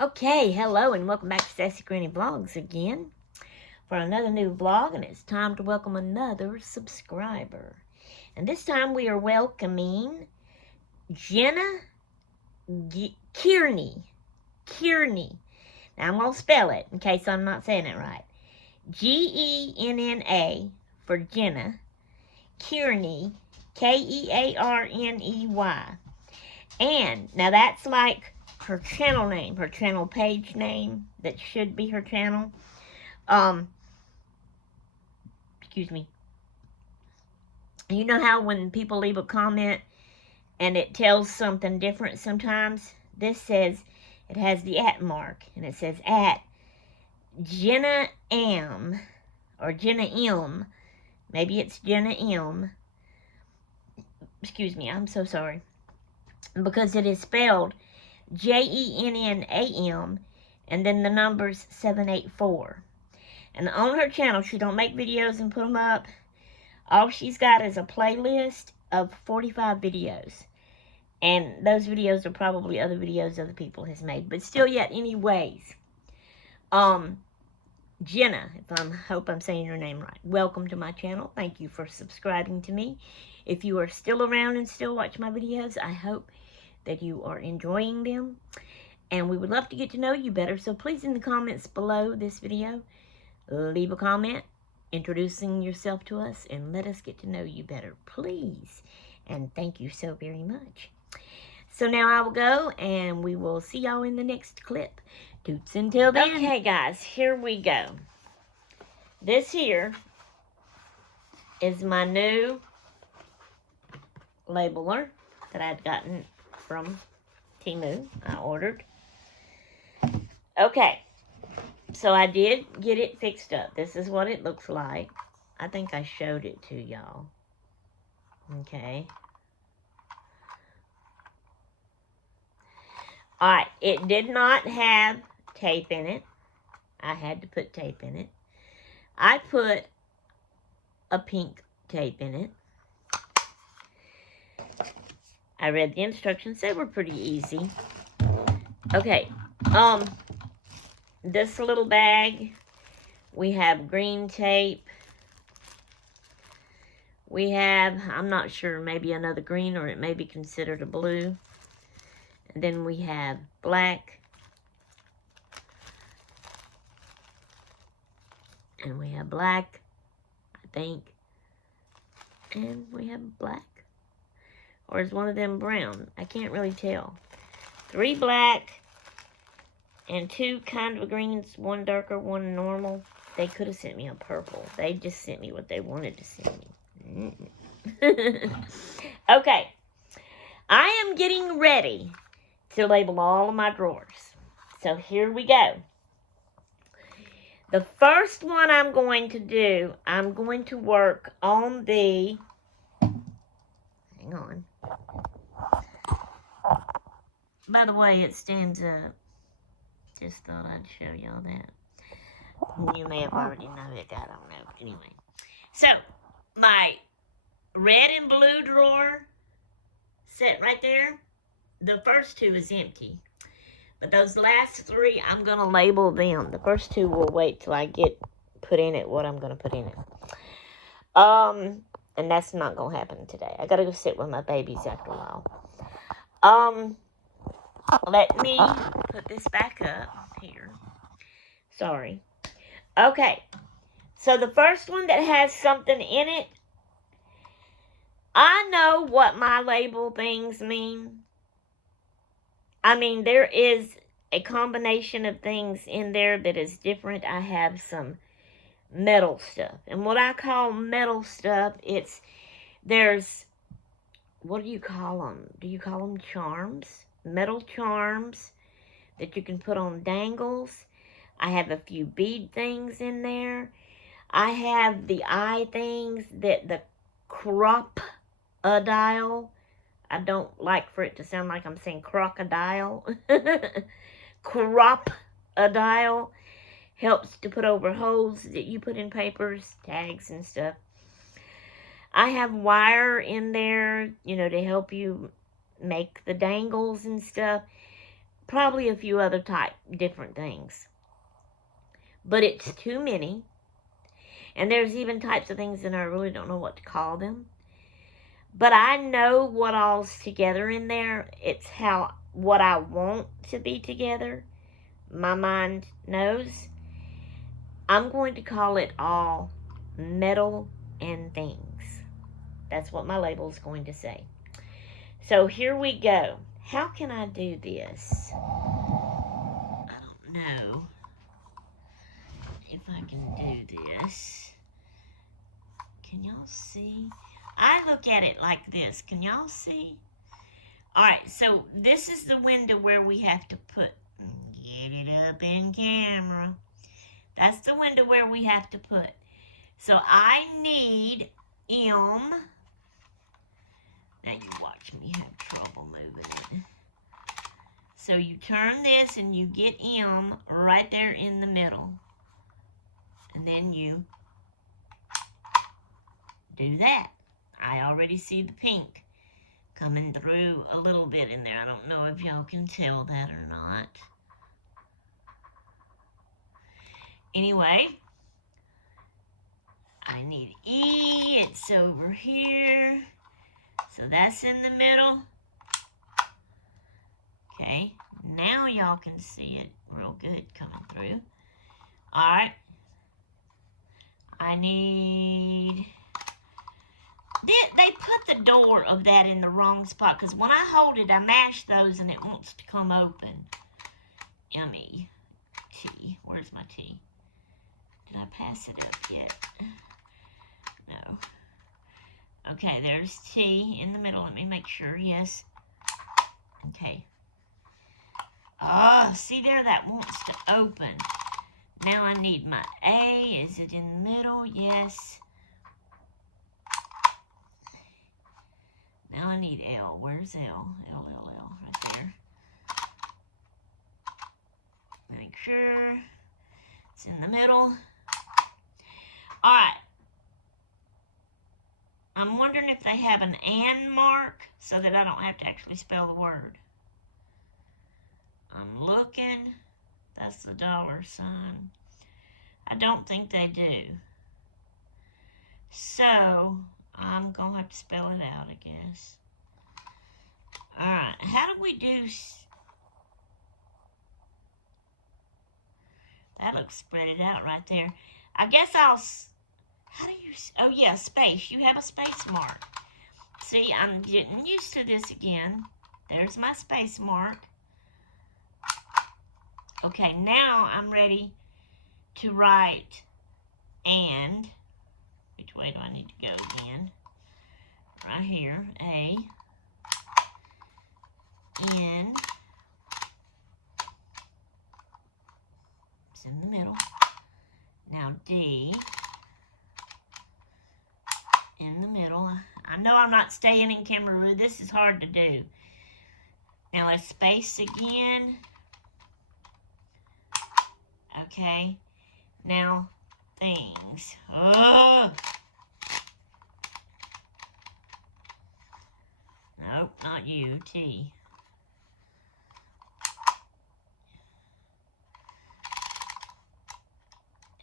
Okay, hello and welcome back to Sassy Granny Vlogs again for another new vlog, and it's time to welcome another subscriber. And this time we are welcoming Jenna Kearney. Now I'm going to spell it in case I'm not saying it right. Genna for Jenna. Kearney, Kearney. And now that's like her channel name, her channel page name, that should be her channel. Excuse me. You know how when people leave a comment and it tells something different sometimes? This says, it has the @ mark, and it says @ Jenna M, or Jenna M. Maybe it's Jenna M. Excuse me, I'm so sorry. Because it is spelled JENNAM, and then the numbers 784. And on her channel, she don't make videos and put them up. All she's got is a playlist of 45 videos. And those videos are probably other videos other people has made. But still yet, anyways. Jenna, hope I'm saying your name right. Welcome to my channel. Thank you for subscribing to me. If you are still around and still watch my videos, I hope that you are enjoying them. And we would love to get to know you better. So please, in the comments below this video, leave a comment introducing yourself to us and let us get to know you better, please. And thank you so very much. So now I will go and we will see y'all in the next clip. Toots until then. Okay, guys, here we go. This here is my new labeler that I'd gotten from Temu. I ordered. Okay, so I did get it fixed up. This is what it looks like. I think I showed it to y'all. Okay. Alright, it did not have tape in it. I had to put tape in it. I put a pink tape in it. I read the instructions. They were pretty easy. Okay. This little bag, we have green tape. We have, I'm not sure, maybe another green, or it may be considered a blue. And then we have black. And we have black, I think. And we have black. Or is one of them brown? I can't really tell. 3 black and 2 kind of greens. 1 darker, 1 normal. They could have sent me a purple. They just sent me what they wanted to send me. Okay. I am getting ready to label all of my drawers. So here we go. The first one I'm going to do, I'm going to work on the, hang on. By the way, it stands up. Just thought I'd show y'all that. You may have already know it, I don't know. Anyway. So, my red and blue drawer set right there. The first 2 is empty. But those last 3, I'm going to label them. The first 2 will wait till I put in it what I'm going to put in it. And that's not going to happen today. I got to go sit with my babies after a while. Let me put this back up here. Sorry. Okay. So the first one that has something in it, I know what my label things mean. I mean, there is a combination of things in there that is different. I have some metal stuff. And what I call metal stuff, there's, what do you call them? Do you call them charms? Metal charms that you can put on dangles. I have a few bead things in there. I have the eye things, the crocodile. I don't like for it to sound like I'm saying crocodile. Crocodile helps to put over holes that you put in papers, tags and stuff. I have wire in there, to help you make the dangles and stuff. probably a few other different things. But it's too many. And there's even types of things that I really don't know what to call them. But I know what all's together in there. It's what I want to be together. My mind knows. I'm going to call it all metal and things. That's what my label is going to say. So here we go. How can I do this? I don't know if I can do this. Can y'all see? I look at it like this. Can y'all see? Alright, so this is the window where we have to put, get it up in camera. That's the window where we have to put. So I need M. Now you watch me have trouble moving it. So you turn this and you get M right there in the middle. And then you do that. I already see the pink coming through a little bit in there. I don't know if y'all can tell that or not. Anyway, I need E. It's over here. So that's in the middle. Okay, now y'all can see it real good coming through. Alright. I need... They put the door of that in the wrong spot because when I hold it, I mash those and it wants to come open. M-E-T. Where's my T? Did I pass it up yet? No. Okay, there's T in the middle. Let me make sure. Yes. Okay. Oh, see there? That wants to open. Now I need my A. Is it in the middle? Yes. Now I need L. Where's L? L, L, L. Right there. Make sure it's in the middle. Alright. I'm wondering if they have an and mark so that I don't have to actually spell the word. I'm looking. That's the dollar sign. I don't think they do. So, I'm going to have to spell it out, I guess. Alright, how do we do... That looks spread it out right there. I guess I'll... How do you... Oh, yeah, space. You have a space mark. See, I'm getting used to this again. There's my space mark. Okay, now I'm ready to write and. Which way do I need to go again? Right here. A. N. It's in the middle. Now D. In the middle. I know I'm not staying in camera. This is hard to do. Now let's space again. Okay. Now things. Oh. Nope, not you. T.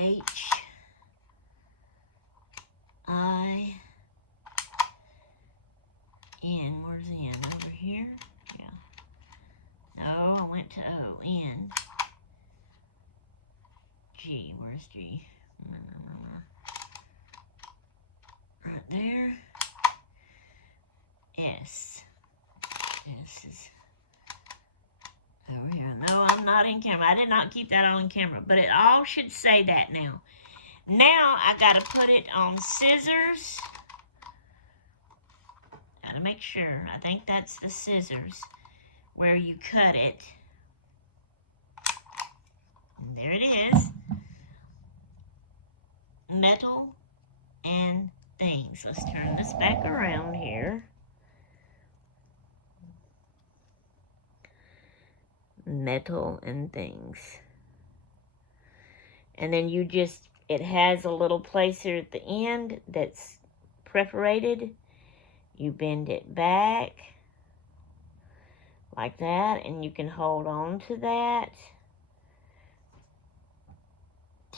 H. I. N. Where's N? Over here? Yeah. No, I went to O. N. G. Where's G? Right there. S. S is over here. No, I'm not in camera. I did not keep that on camera, but it all should say that now. Now I gotta put it on scissors. Gotta make sure. I think that's the scissors where you cut it. And there it is. Metal and things. Let's turn this back around here. Metal and things. And then you just, it has a little place here at the end that's perforated. You bend it back like that, and you can hold on to that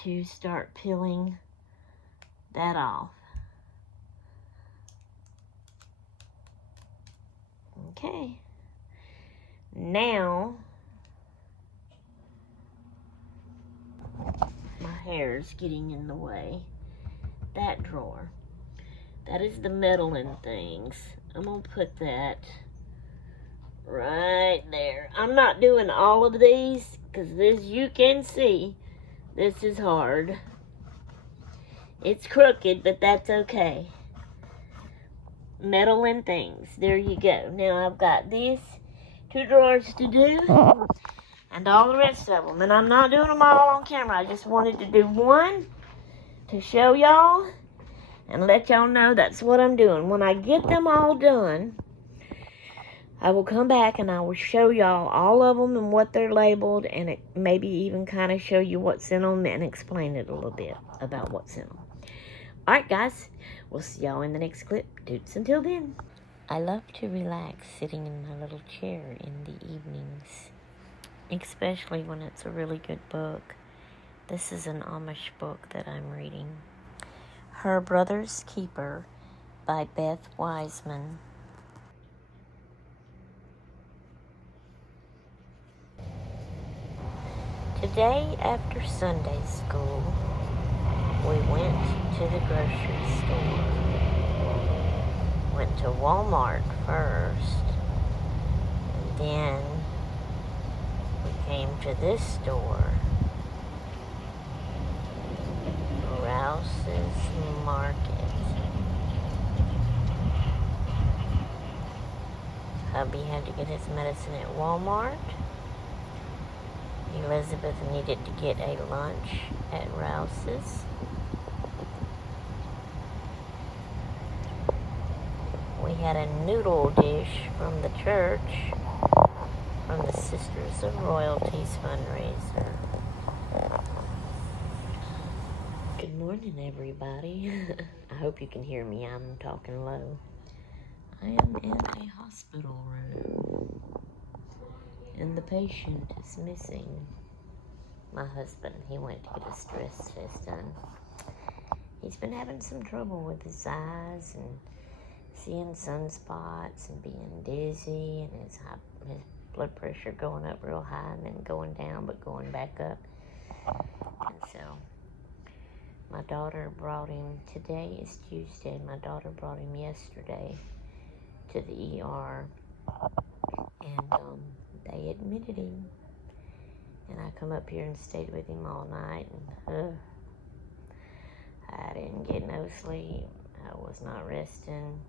to start peeling that off. Okay. Now, my hair's getting in the way. That drawer. That is the meddling things. I'm going to put that right there. I'm not doing all of these because as you can see, this is hard. It's crooked, but that's okay. Meddling things. There you go. Now I've got these 2 drawers to do and all the rest of them. And I'm not doing them all on camera. I just wanted to do one to show y'all and let y'all know that's what I'm doing. When I get them all done, I will come back and I will show y'all all of them and what they're labeled, and it maybe even kind of show you what's in them and explain it a little bit about what's in them. Alright guys, we'll see y'all in the next clip. Dudes until then. I love to relax sitting in my little chair in the evenings, especially when it's a really good book. This is an Amish book that I'm reading. Her Brother's Keeper by Beth Wiseman. Today after Sunday school, we went to the grocery store. Went to Walmart first, and then we came to this store, Rouse's Market. Hubby had to get his medicine at Walmart. Elizabeth needed to get a lunch at Rouse's. We had a noodle dish from the church, from the Sisters of Royalties fundraiser. Good morning, everybody. I hope you can hear me. I'm talking low. I am in a hospital room, and the patient is missing. My husband, he went to get a stress test done. He's been having some trouble with his eyes and seeing sunspots and being dizzy, and his blood pressure going up real high and then going down but going back up. And so my daughter brought him, today is Tuesday, my daughter brought him yesterday to the ER, and they admitted him, and I come up here and stayed with him all night, and I didn't get no sleep. I was not resting.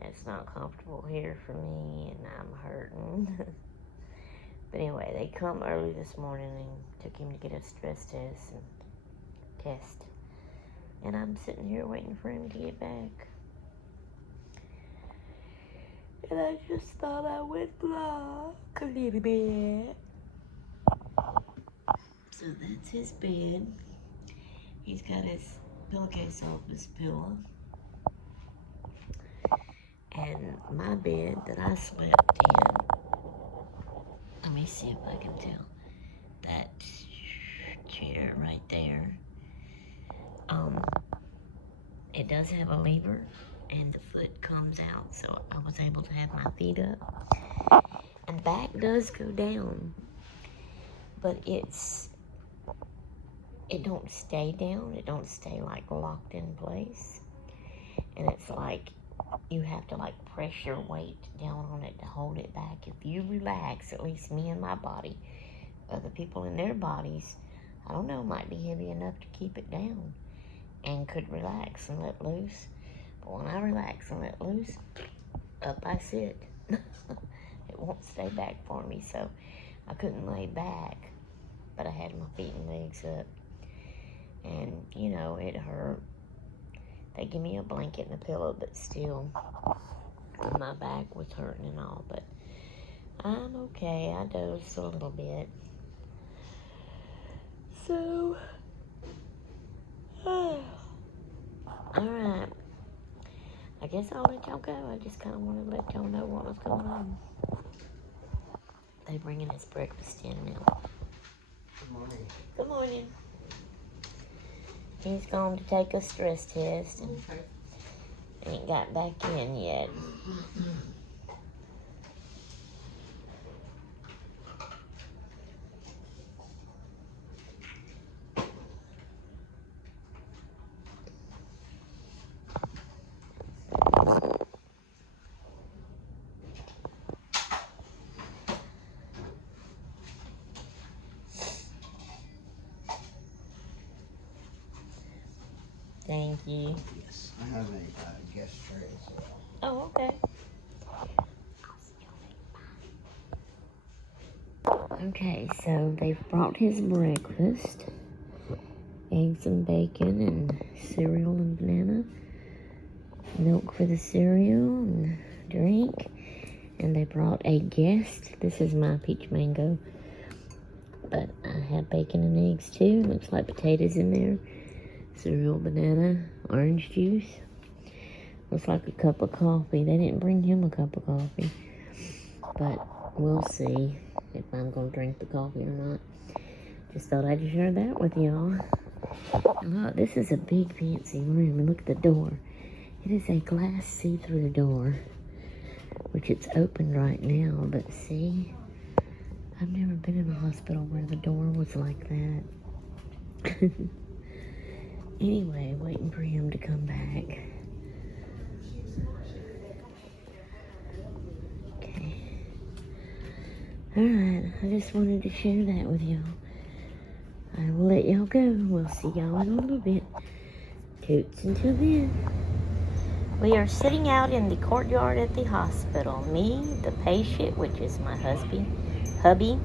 It's not comfortable here for me, and I'm hurting. But anyway, they come early this morning and took him to get a stress test. And I'm sitting here waiting for him to get back. And I just thought I would vlog a little bit. So that's his bed. He's got his pillowcase off his pillow. And my bed that I slept in, let me see if I can tell, that chair right there, it does have a lever, and the foot comes out, so I was able to have my feet up. And back does go down, but it don't stay down. It don't stay like locked in place. And it's like you have to like press your weight down on it to hold it back. If you relax, at least me and my body, other people in their bodies, I don't know, might be heavy enough to keep it down and could relax and let loose. But when I relax and let loose, up I sit. It won't stay back for me, so I couldn't lay back, but I had my feet and legs up. And, you know, it hurt. They give me a blanket and a pillow, but still, my back was hurting and all. But I'm okay. I dozed a little bit. So, alright. I guess I'll let y'all go. I just kind of wanted to let y'all know what was going on. They bringing his breakfast in now. Good morning. Good morning. He's going to take a stress test and ain't got back in yet. Thank you. Yes, I have a guest tray as well. Oh, okay. Okay, so they've brought his breakfast. Eggs and bacon and cereal and banana. Milk for the cereal and drink. And they brought a guest. This is my peach mango. But I have bacon and eggs too. Looks like potatoes in there. Cereal, banana, orange juice. Looks like a cup of coffee. They didn't bring him a cup of coffee. But we'll see if I'm going to drink the coffee or not. Just thought I'd share that with y'all. Look, this is a big fancy room. And look at the door. It is a glass see-through door. Which it's open right now. But see, I've never been in a hospital where the door was like that. Anyway, waiting for him to come back. Okay. Alright, I just wanted to share that with y'all. I will let y'all go. We'll see y'all in a little bit. Toots until then. We are sitting out in the courtyard at the hospital. Me, the patient, which is my hubby,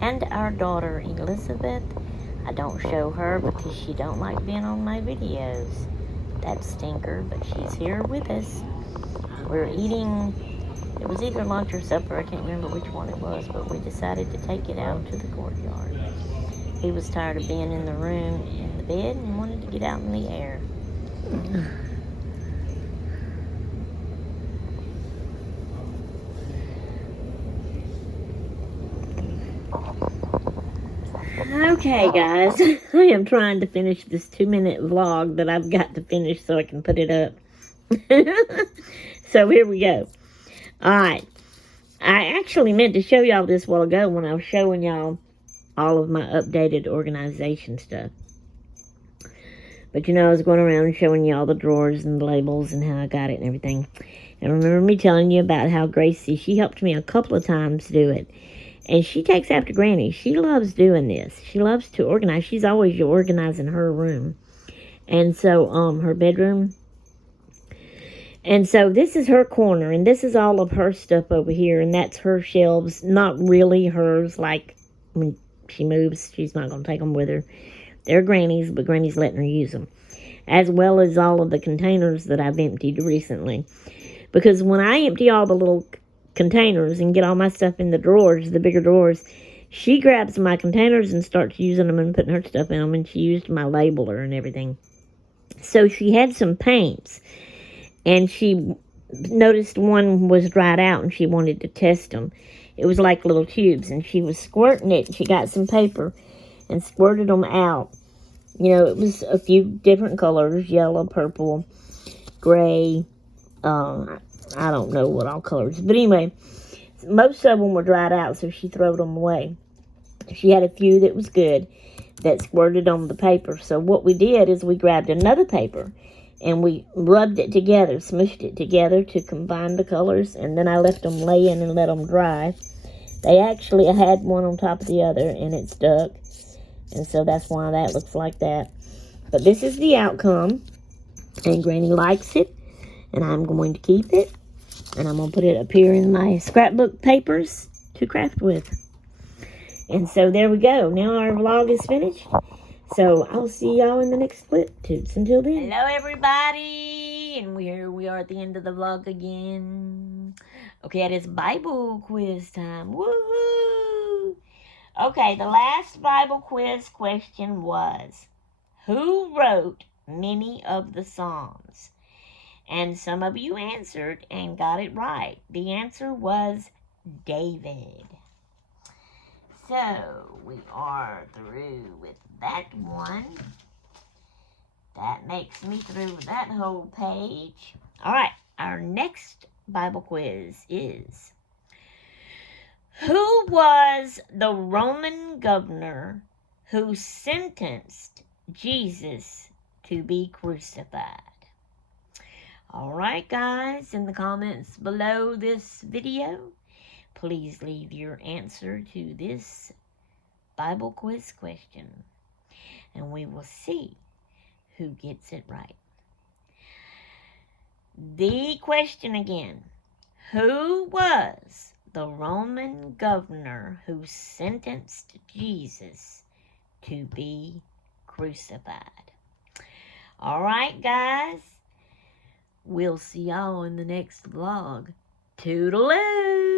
and our daughter, Elizabeth. I don't show her because she don't like being on my videos. That stinker, but she's here with us. We're eating, it was either lunch or supper, I can't remember which one it was, but we decided to take it out to the courtyard. He was tired of being in the room, in the bed, and wanted to get out in the air. Okay, guys, I am trying to finish this 2-minute vlog that I've got to finish so I can put it up. So here we go. Alright, I actually meant to show y'all this a while ago when I was showing y'all all of my updated organization stuff. But you know, I was going around showing y'all the drawers and the labels and how I got it and everything. And remember me telling you about how Gracie, she helped me a couple of times do it. And she takes after Granny. She loves doing this. She loves to organize. She's always organizing her room. And so, her bedroom. And so this is her corner. And this is all of her stuff over here. And that's her shelves. Not really hers. Like, when she moves, she's not going to take them with her. They're Granny's, but Granny's letting her use them. As well as all of the containers that I've emptied recently. Because when I empty all the little containers and get all my stuff in the drawers, the bigger drawers, she grabs my containers and starts using them and putting her stuff in them, and she used my labeler and everything. So she had some paints, and she noticed one was dried out and she wanted to test them. It was like little tubes, and she was squirting it. She got some paper and squirted them out. You know, it was a few different colors: yellow, purple, gray, I don't know what all colors. But anyway, most of them were dried out, so she threw them away. She had a few that was good that squirted on the paper. So what we did is we grabbed another paper and we rubbed it together, smushed it together to combine the colors. And then I left them lay in and let them dry. They actually had one on top of the other and it stuck. And so that's why that looks like that. But this is the outcome. And Granny likes it. And I'm going to keep it. And I'm going to put it up here in my scrapbook papers to craft with. And so there we go. Now our vlog is finished. So I'll see y'all in the next clip. Toots until then. Hello everybody. And here we are at the end of the vlog again. Okay, it is Bible quiz time. Woohoo! Okay, the last Bible quiz question was, who wrote many of the Psalms? And some of you answered and got it right. The answer was David. So, we are through with that one. That makes me through with that whole page. All right, our next Bible quiz is, who was the Roman governor who sentenced Jesus to be crucified? All right, guys, in the comments below this video, please leave your answer to this Bible quiz question, and we will see who gets it right. The question again, who was the Roman governor who sentenced Jesus to be crucified? All right, guys, we'll see y'all in the next vlog. Toodaloo!